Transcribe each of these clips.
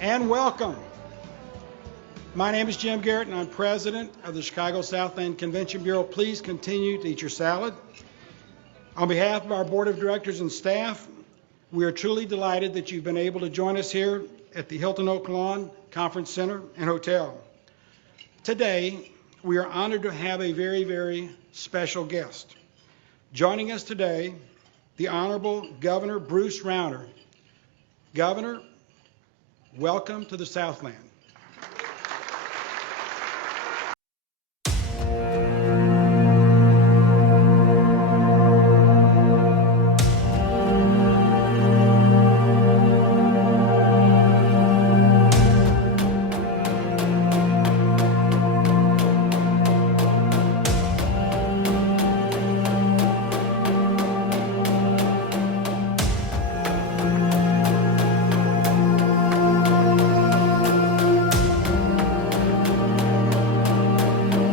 and welcome. My name is Jim Garrett, and I'm president of the Chicago Southland Convention Bureau. Please continue to eat your salad. On behalf of our board of directors and staff, we are truly delighted that you've been able to join us here at the Hilton Oak Lawn Conference Center and Hotel. Today, we are honored to have a very, very special guest. Joining us today, the Honorable Governor Bruce Rauner. Governor, welcome to the Southland.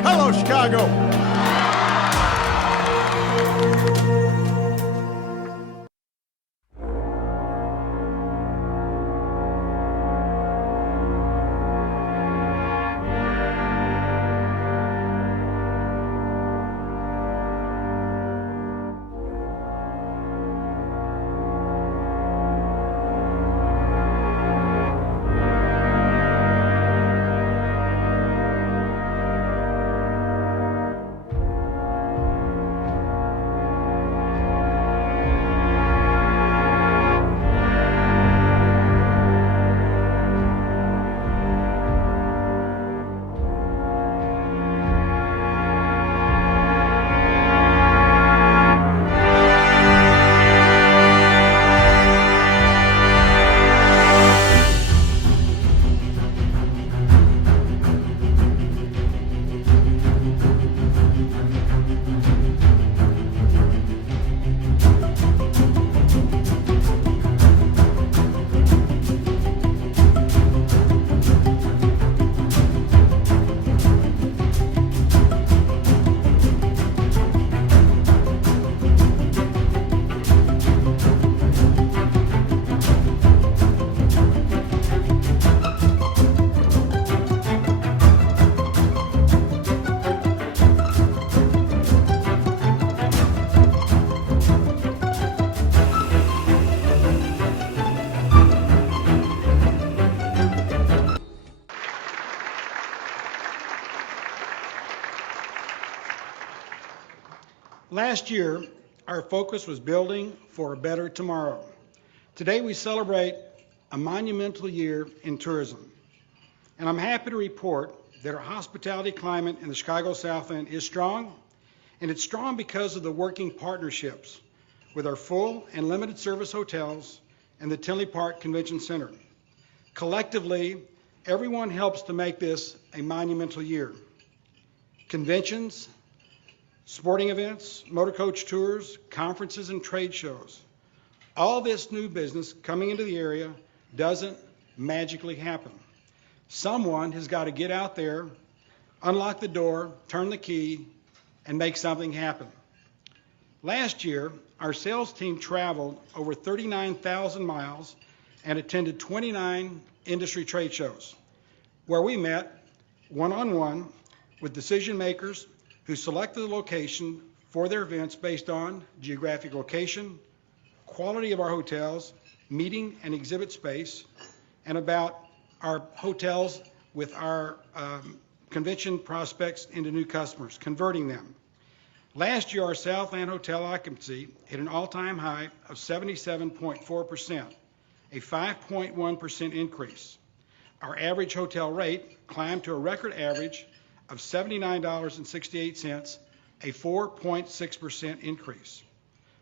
Hello, Chicago. Last year, our focus was building for a better tomorrow. Today, we celebrate a monumental year in tourism. And I'm happy to report that our hospitality climate in the Chicago Southland is strong, and it's strong because of the working partnerships with our full and limited service hotels and the Tinley Park Convention Center. Collectively, everyone helps to make this a monumental year. Conventions, sporting events, motor coach tours, conferences, and trade shows. All this new business coming into the area doesn't magically happen. Someone has got to get out there, unlock the door, turn the key, and make something happen. Last year, our sales team traveled over 39,000 miles and attended 29 industry trade shows, where we met one-on-one with decision makers who selected the location for their events based on geographic location, quality of our hotels, meeting and exhibit space, and about our hotels with our convention prospects into new customers, converting them. Last year, our Southland hotel occupancy hit an all-time high of 77.4%, a 5.1% increase. Our average hotel rate climbed to a record average of $79.68, a 4.6% increase.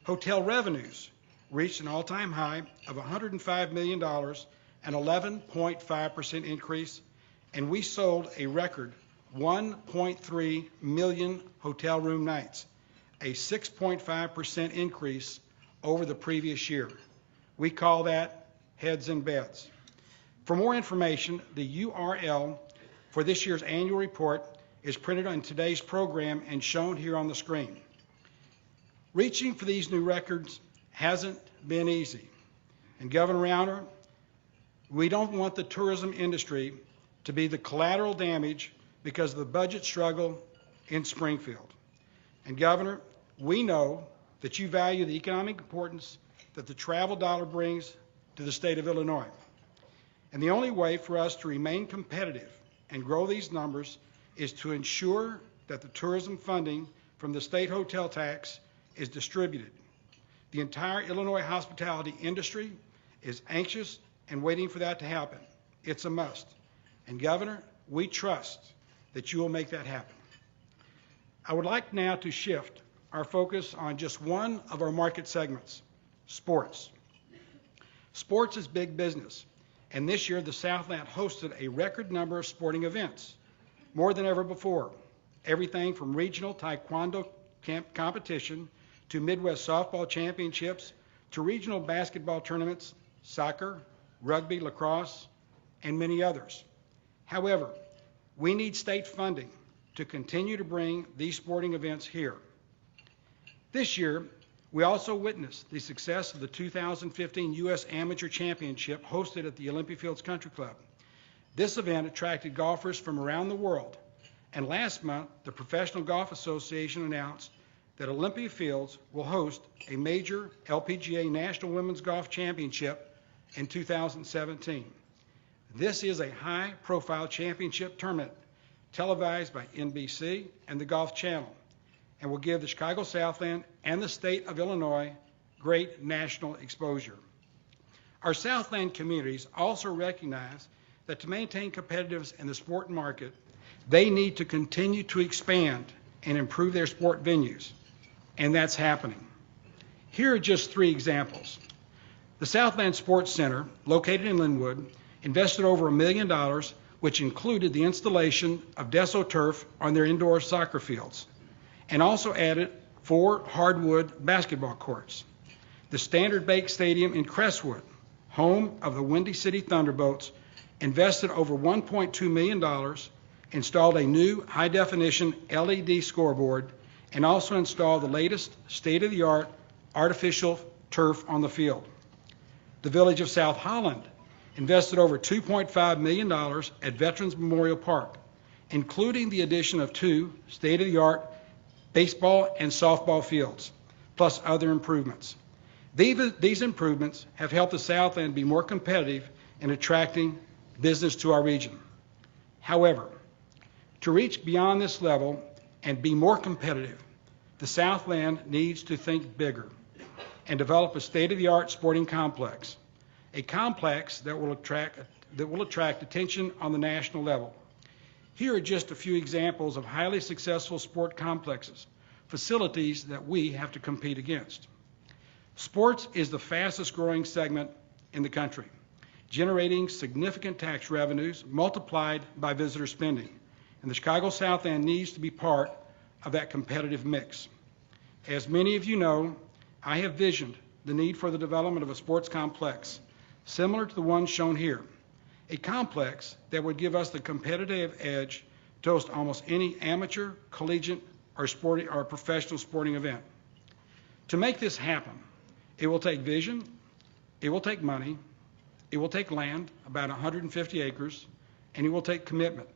Hotel revenues reached an all-time high of $105 million, an 11.5% increase, and we sold a record 1.3 million hotel room nights, a 6.5% increase over the previous year. We call that heads and beds. For more information, the URL for this year's annual report is printed on today's program and shown here on the screen. Reaching for these new records hasn't been easy. And Governor Rauner, We don't want the tourism industry to be the collateral damage because of the budget struggle in Springfield. And Governor, we know that you value the economic importance that the travel dollar brings to the state of Illinois. And the only way for us to remain competitive and grow these numbers is to ensure that the tourism funding from the state hotel tax is distributed. The entire Illinois hospitality industry is anxious and waiting for that to happen. It's a must. And Governor, we trust that you will make that happen. I would like now to shift our focus on just one of our market segments, sports. Sports is big business, and this year the Southland hosted a record number of sporting events, more than ever before. Everything from regional taekwondo competition to Midwest softball championships to regional basketball tournaments, soccer, rugby, lacrosse, and many others. However, we need state funding to continue to bring these sporting events here. This year, we also witnessed the success of the 2015 U.S. Amateur Championship hosted at the Olympia Fields Country Club. This event attracted golfers from around the world, and last month, the Professional Golf Association announced that Olympia Fields will host a major LPGA National Women's Golf Championship in 2017. This is a high-profile championship tournament televised by NBC and the Golf Channel, and will give the Chicago Southland and the state of Illinois great national exposure. Our Southland communities also recognize that to maintain competitiveness in the sport market, they need to continue to expand and improve their sport venues, and that's happening. Here are just three examples. The Southland Sports Center, located in Linwood, invested over $1 million, which included the installation of DesoTurf on their indoor soccer fields, and also added 4 hardwood basketball courts. The Standard Bank Stadium in Crestwood, home of the Windy City Thunderbolts, invested over $1.2 million, installed a new high-definition LED scoreboard, and also installed the latest state-of-the-art artificial turf on the field. The Village of South Holland invested over $2.5 million at Veterans Memorial Park, including the addition of 2 state-of-the-art baseball and softball fields, plus other improvements. These improvements have helped the Southland be more competitive in attracting business to our region. However, to reach beyond this level and be more competitive, the Southland needs to think bigger and develop a state-of-the-art sporting complex, a complex that will attract attention on the national level. Here are just a few examples of highly successful sport complexes, facilities that we have to compete against. Sports is the fastest growing segment in the country, generating significant tax revenues multiplied by visitor spending, and the Chicago Southland needs to be part of that competitive mix. As many of you know, I have visioned the need for the development of a sports complex similar to the one shown here, a complex that would give us the competitive edge to host almost any amateur, collegiate, or professional sporting event. To make this happen, it will take vision, it will take money, it will take land, about 150 acres, and it will take commitment.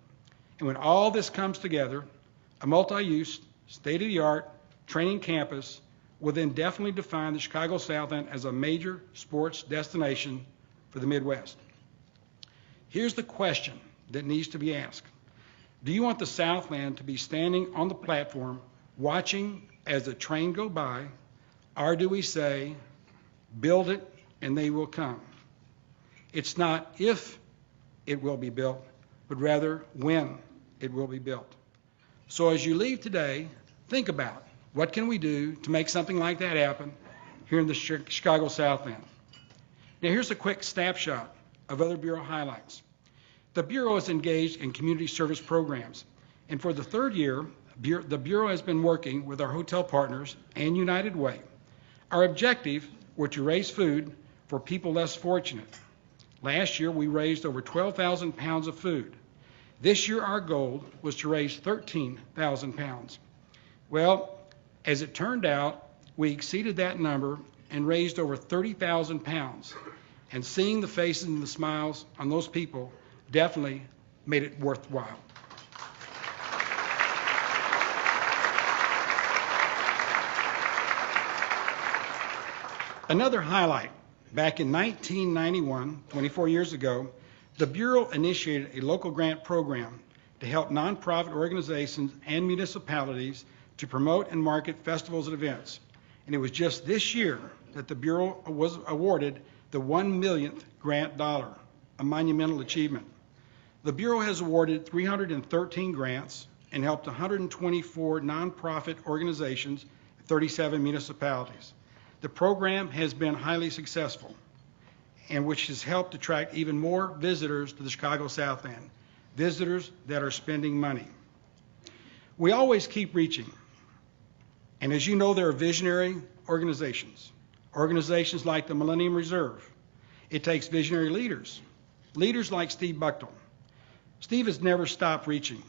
And when all this comes together, a multi-use, state-of-the-art training campus will then definitely define the Chicago Southland as a major sports destination for the Midwest. Here's the question that needs to be asked. Do you want the Southland to be standing on the platform watching as the train go by, or do we say, build it and they will come? It's not if it will be built, but rather when it will be built. So as you leave today, think about what can we do to make something like that happen here in the Chicago Southland. Now here's a quick snapshot of other Bureau highlights. The Bureau is engaged in community service programs, and for the 3rd year, the Bureau has been working with our hotel partners and United Way. Our objective was to raise food for people less fortunate. Last year, we raised over 12,000 pounds of food. This year, our goal was to raise 13,000 pounds. Well, as it turned out, we exceeded that number and raised over 30,000 pounds. And seeing the faces and the smiles on those people definitely made it worthwhile. Another highlight, back in 1991, 24 years ago, the Bureau initiated a local grant program to help nonprofit organizations and municipalities to promote and market festivals and events. And it was just this year that the Bureau was awarded the 1 millionth grant dollar, a monumental achievement. The Bureau has awarded 313 grants and helped 124 nonprofit organizations, 37 municipalities. The program has been highly successful, and which has helped attract even more visitors to the Chicago Southland, visitors that are spending money. We always keep reaching, and as you know, there are visionary organizations like the Millennium Reserve. It takes visionary leaders like Steve Buchtel. Steve has never stopped reaching,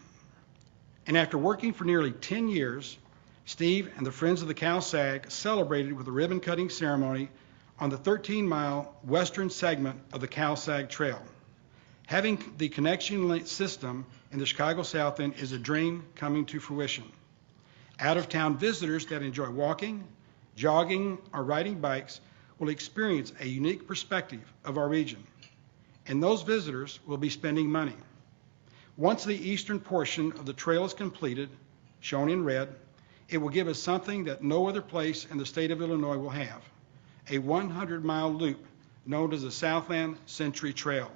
and after working for nearly 10 years, Steve and the Friends of the CalSag celebrated with a ribbon-cutting ceremony on the 13-mile western segment of the CalSag Trail. Having the connection system in the Chicago Southland is a dream coming to fruition. Out-of-town visitors that enjoy walking, jogging, or riding bikes will experience a unique perspective of our region, and those visitors will be spending money. Once the eastern portion of the trail is completed, shown in red, it will give us something that no other place in the state of Illinois will have, a 100-mile loop known as the Southland Century Trail.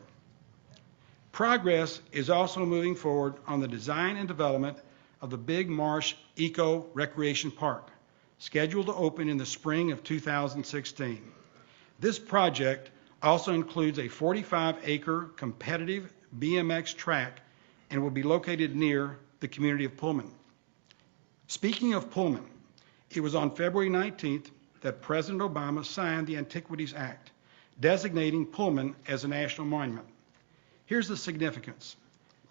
Progress is also moving forward on the design and development of the Big Marsh Eco Recreation Park, scheduled to open in the spring of 2016. This project also includes a 45-acre competitive BMX track and will be located near the community of Pullman. Speaking of Pullman, it was on February 19th that President Obama signed the Antiquities Act, designating Pullman as a national monument. Here's the significance.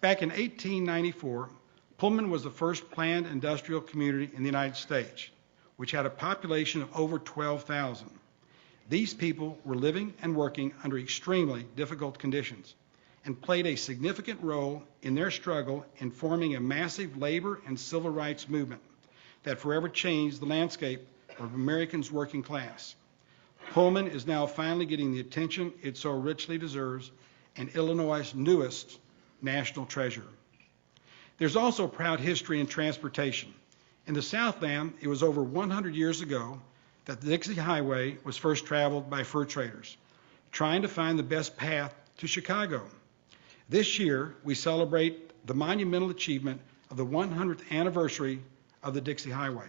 Back in 1894, Pullman was the first planned industrial community in the United States, which had a population of over 12,000. These people were living and working under extremely difficult conditions and played a significant role in their struggle in forming a massive labor and civil rights movement that forever changed the landscape of Americans' working class. Pullman is now finally getting the attention it so richly deserves, and Illinois' newest national treasure. There's also a proud history in transportation. In the Southland, it was over 100 years ago that the Dixie Highway was first traveled by fur traders, trying to find the best path to Chicago. This year, we celebrate the monumental achievement of the 100th anniversary of the Dixie Highway.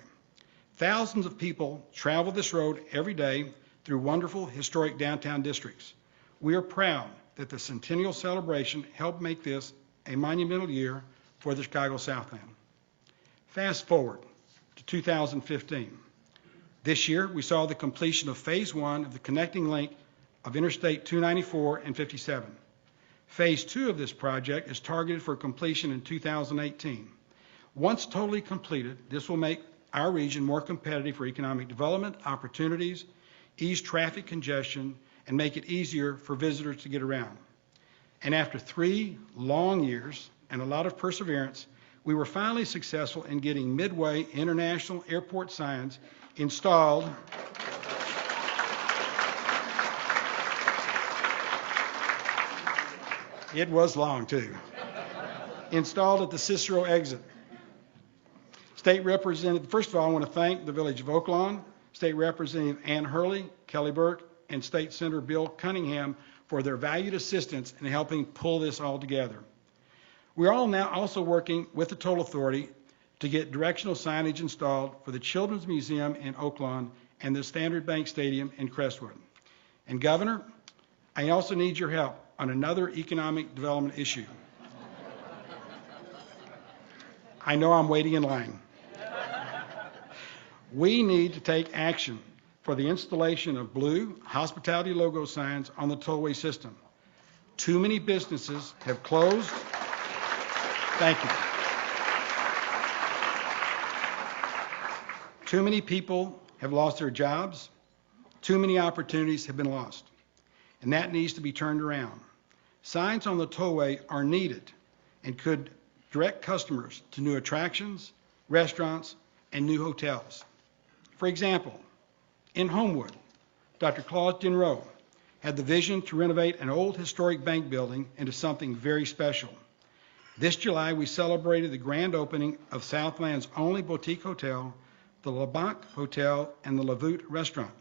Thousands of people travel this road every day through wonderful historic downtown districts. We are proud that the centennial celebration helped make this a monumental year for the Chicago Southland. Fast forward to 2015. This year, we saw the completion of Phase 1 of the connecting link of Interstate 294 and 57. Phase 2 of this project is targeted for completion in 2018. Once totally completed, this will make our region more competitive for economic development, opportunities, ease traffic congestion, and make it easier for visitors to get around. And after 3 long years and a lot of perseverance, we were finally successful in getting Midway International Airport signs installed. It was long, too. Installed at the Cicero exit. State Representative, first of all, I want to thank the Village of Oaklawn, State Representative Ann Hurley, Kelly Burke, and State Senator Bill Cunningham for their valued assistance in helping pull this all together. We're all now also working with the Toll Authority to get directional signage installed for the Children's Museum in Oaklawn and the Standard Bank Stadium in Crestwood. And Governor, I also need your help on another economic development issue. I know I'm waiting in line. We need to take action for the installation of blue hospitality logo signs on the tollway system. Too many businesses have closed. Thank you. Too many people have lost their jobs. Too many opportunities have been lost. and that needs to be turned around. Signs on the tollway are needed and could direct customers to new attractions, restaurants, and new hotels. For example, in Homewood, Dr. Claude Denreau had the vision to renovate an old historic bank building into something very special. This July, we celebrated the grand opening of Southland's only boutique hotel, the Le Banc Hotel and the La Voûte Restaurant,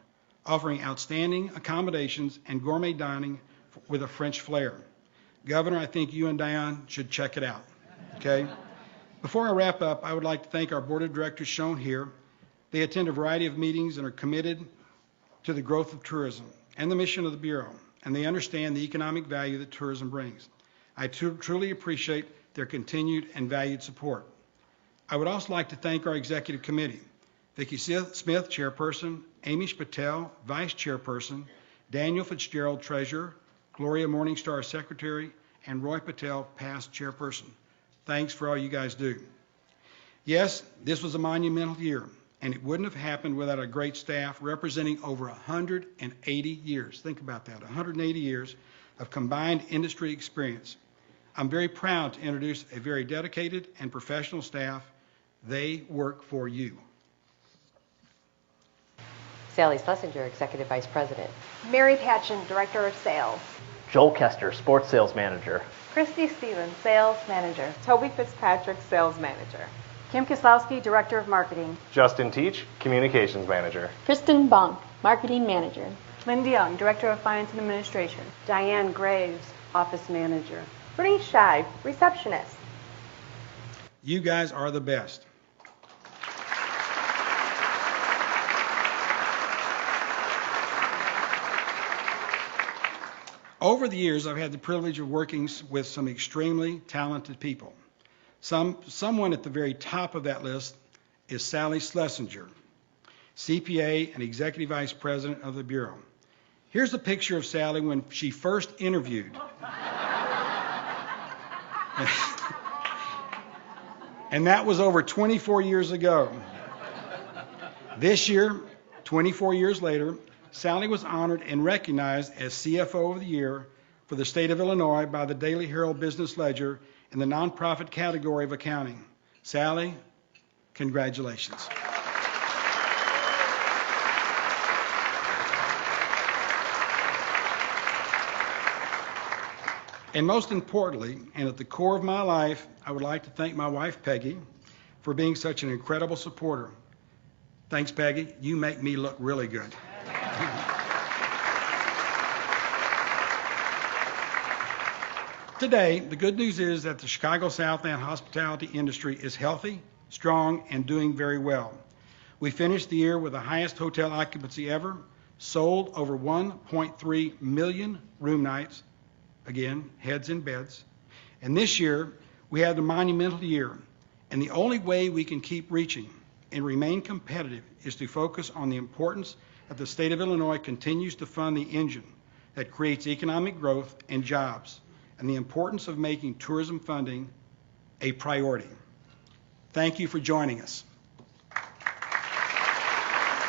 offering outstanding accommodations and gourmet dining with a French flair. Governor, I think you and Diane should check it out, okay? Before I wrap up, I would like to thank our board of directors shown here. They attend a variety of meetings and are committed to the growth of tourism and the mission of the Bureau, and they understand the economic value that tourism brings. I truly appreciate their continued and valued support. I would also like to thank our executive committee, Vicki Smith, chairperson, Amy Patel, vice chairperson, Daniel Fitzgerald, treasurer, Gloria Morningstar, secretary, and Roy Patel, past chairperson. Thanks for all you guys do. Yes, this was a monumental year, and it wouldn't have happened without a great staff representing over 180 years. Think about that, 180 years of combined industry experience. I'm very proud to introduce a very dedicated and professional staff. They work for you. Sally Schlesinger, Executive Vice President. Mary Patchen, Director of Sales. Joel Kester, Sports Sales Manager. Christy Stevens, Sales Manager. Toby Fitzpatrick, Sales Manager. Kim Kislowski, Director of Marketing. Justin Teach, Communications Manager. Kristen Bonk, Marketing Manager. Linda Young, Director of Finance and Administration. Diane Graves, Office Manager. Bernice Shive, Receptionist. You guys are the best. Over the years, I've had the privilege of working with some extremely talented people. Someone at the very top of that list is Sally Schlesinger, CPA and Executive Vice President of the Bureau. Here's a picture of Sally when she first interviewed. And that was over 24 years ago. This year, 24 years later, Sally was honored and recognized as CFO of the Year for the state of Illinois by the Daily Herald Business Ledger in the nonprofit category of accounting. Sally, congratulations. And most importantly, and at the core of my life, I would like to thank my wife, Peggy, for being such an incredible supporter. Thanks, Peggy. You make me look really good. Today, the good news is that the Chicago Southland hospitality industry is healthy, strong, and doing very well. We finished the year with the highest hotel occupancy ever, sold over 1.3 million room nights, again, heads and beds. And this year, we had a monumental year, and the only way we can keep reaching and remain competitive is to focus on the importance that the state of Illinois continues to fund the engine that creates economic growth and jobs, and the importance of making tourism funding a priority. Thank you for joining us.